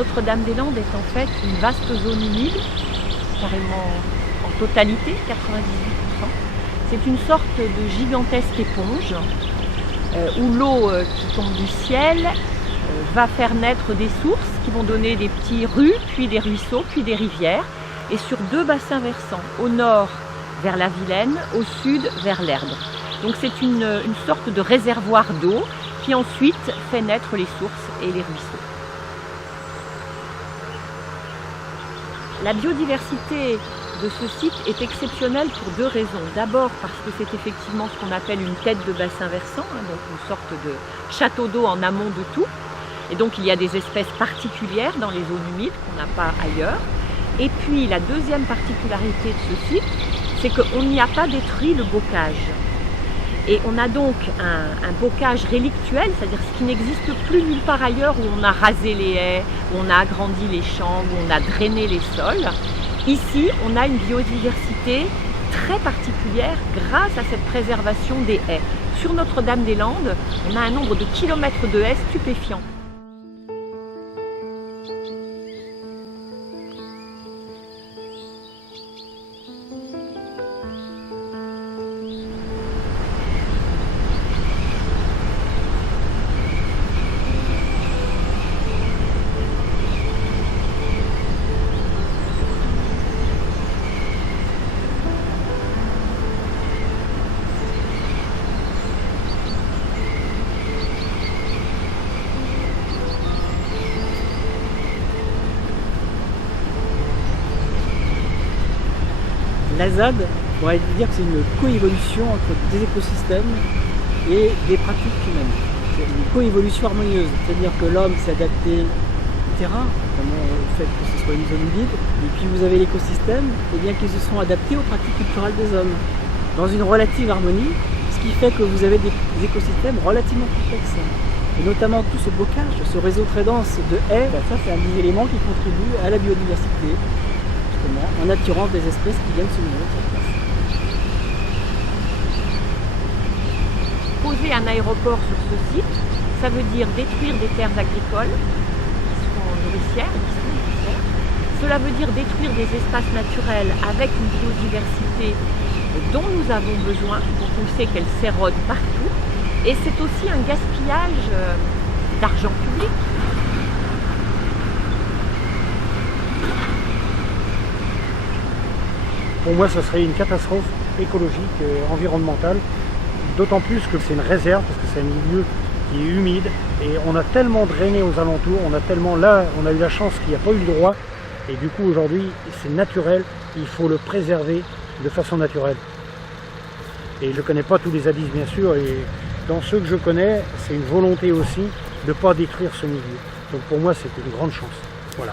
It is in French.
Notre-Dame-des-Landes est en fait une vaste zone humide, carrément en totalité, 98%. C'est une sorte de gigantesque éponge où l'eau qui tombe du ciel va faire naître des sources qui vont donner des petits rues, puis des ruisseaux, puis des rivières, et sur deux bassins versants, au nord vers la Vilaine, au sud vers l'Erdre. Donc c'est une sorte de réservoir d'eau qui ensuite fait naître les sources et les ruisseaux. La biodiversité de ce site est exceptionnelle pour deux raisons. D'abord parce que c'est effectivement ce qu'on appelle une tête de bassin versant, donc une sorte de château d'eau en amont de tout. Et donc il y a des espèces particulières dans les zones humides qu'on n'a pas ailleurs. Et puis la deuxième particularité de ce site, c'est qu'on n'y a pas détruit le bocage. Et on a donc un bocage rélictuel, c'est-à-dire ce qui n'existe plus nulle part ailleurs, où on a rasé les haies, où on a agrandi les champs, où on a drainé les sols. Ici, on a une biodiversité très particulière grâce à cette préservation des haies. Sur Notre-Dame-des-Landes, on a un nombre de kilomètres de haies stupéfiant. La ZAD, on pourrait dire que c'est une coévolution entre des écosystèmes et des pratiques humaines. C'est une coévolution harmonieuse, c'est-à-dire que l'homme s'est adapté au terrain, notamment au fait que ce soit une zone humide, et puis vous avez l'écosystème, et bien qu'ils se sont adaptés aux pratiques culturelles des hommes, dans une relative harmonie, ce qui fait que vous avez des écosystèmes relativement complexes. Et notamment tout ce bocage, ce réseau très dense de haies, ça c'est un des éléments qui contribue à la biodiversité, en attirant des espèces qui viennent se nourrir sur place. Poser un aéroport sur ce site, ça veut dire détruire des terres agricoles qui sont nourricières. Cela veut dire détruire des espaces naturels avec une biodiversité dont nous avons besoin, dont on sait qu'elle s'érode partout. Et c'est aussi un gaspillage d'argent public. Pour moi, ce serait une catastrophe écologique, environnementale, d'autant plus que c'est une réserve, parce que c'est un milieu qui est humide, et on a tellement drainé aux alentours, on a eu la chance qu'il n'y a pas eu le droit, et du coup aujourd'hui, c'est naturel, il faut le préserver de façon naturelle. Et je ne connais pas tous les indices bien sûr, et dans ceux que je connais, c'est une volonté aussi de ne pas détruire ce milieu. Donc pour moi, c'est une grande chance. Voilà.